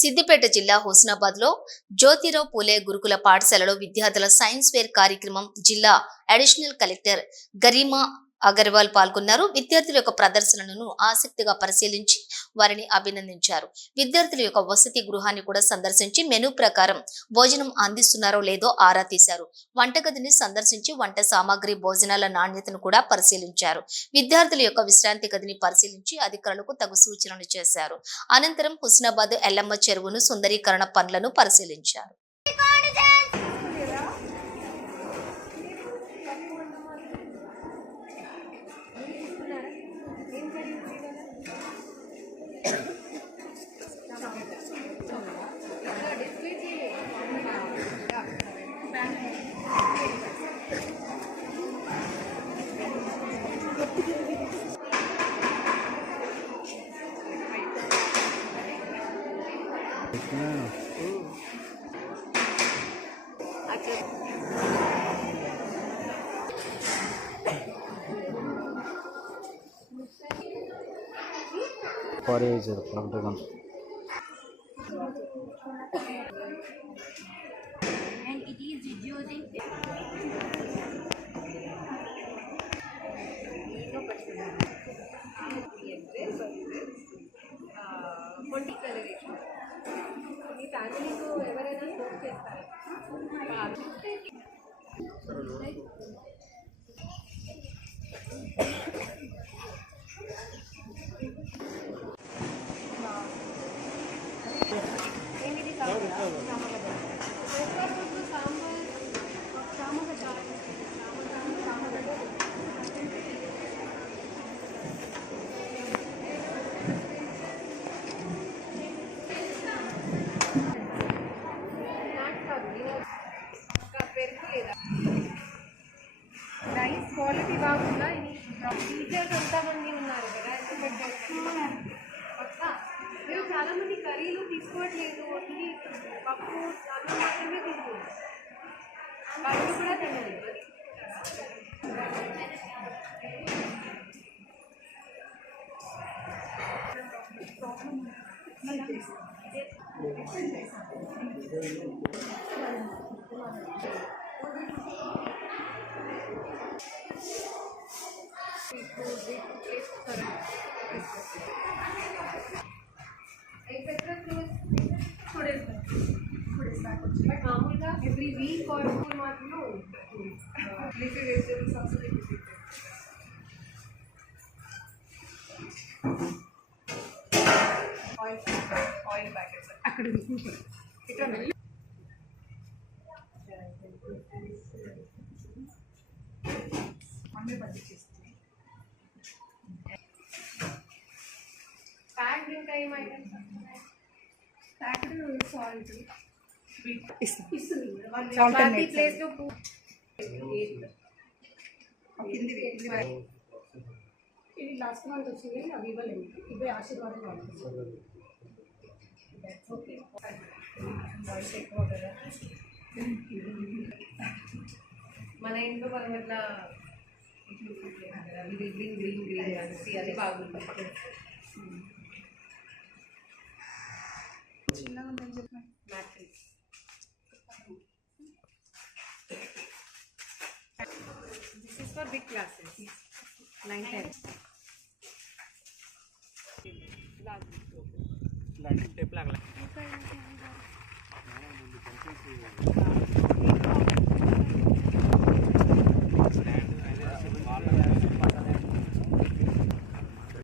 సిద్దిపేట జిల్లా హుస్నాబాద్ లో జ్యోతిరావు పూలే గురుకుల పాఠశాలలో విద్యార్థుల సైన్స్ ఫేర్ కార్యక్రమం జిల్లా అడిషనల్ కలెక్టర్ గరిమా అగర్వాల్ పాల్గొన్నారు. విద్యార్థుల యొక్క ప్రదర్శనలను ఆసక్తిగా పరిశీలించి వారిని అభినందించారు. విద్యార్థుల యొక్క వసతి గృహాన్ని కూడా సందర్శించి మెనూ ప్రకారం భోజనం అందిస్తున్నారో లేదో ఆరా తీశారు. వంటగదిని సందర్శించి వంట సామాగ్రి భోజనాల నాణ్యతను కూడా పరిశీలించారు. విద్యార్థుల యొక్క విశ్రాంతి గదిని పరిశీలించి అధికారులకు తగు సూచనలు చేశారు. అనంతరం హుస్నాబాద్ ఎల్లమ్మ చెరువును సుందరీకరణ పనులను పరిశీలించారు. And it is reducing rice quality బాగుందా? టీచర్స్ ఎంతమంది ఉన్నారు కదా, మీరు చాలా మంది కర్రీలు తీసుకోవట్లేదు, ఓన్లీ పప్పు అన్నం మాత్రమే తింటున్నారు. వాళ్ళు కూడా తినండి. బట్ మామూలుగా ఎవ్రీ వీక్ ఆర్ మాత్రమే leafy vegetables also oil packets అక్కడ ఇక్కడ మమ్మీ పంపించేస్తుంది. ప్యాక్డ్ ఇంకా ఏమైనా ప్యాక్డ్ సాల్ట్ ఇస్తుంది. ప్లేస్లో ఇది లాస్ట్ మంత్ వచ్చింది, అవి ఇవ్వలేదు. ఇవే ఆశీర్వాదం ఓకే. ఎక్కువ కదా మన ఇంట్లో మనం ఇట్లా గ్రీన్ గ్రీన్ గ్రీన్ అనేసి అది బాగుంది. చిన్నగా ఉందని చెప్పండి. Matrix this is for big classes 9-10. Tape लागला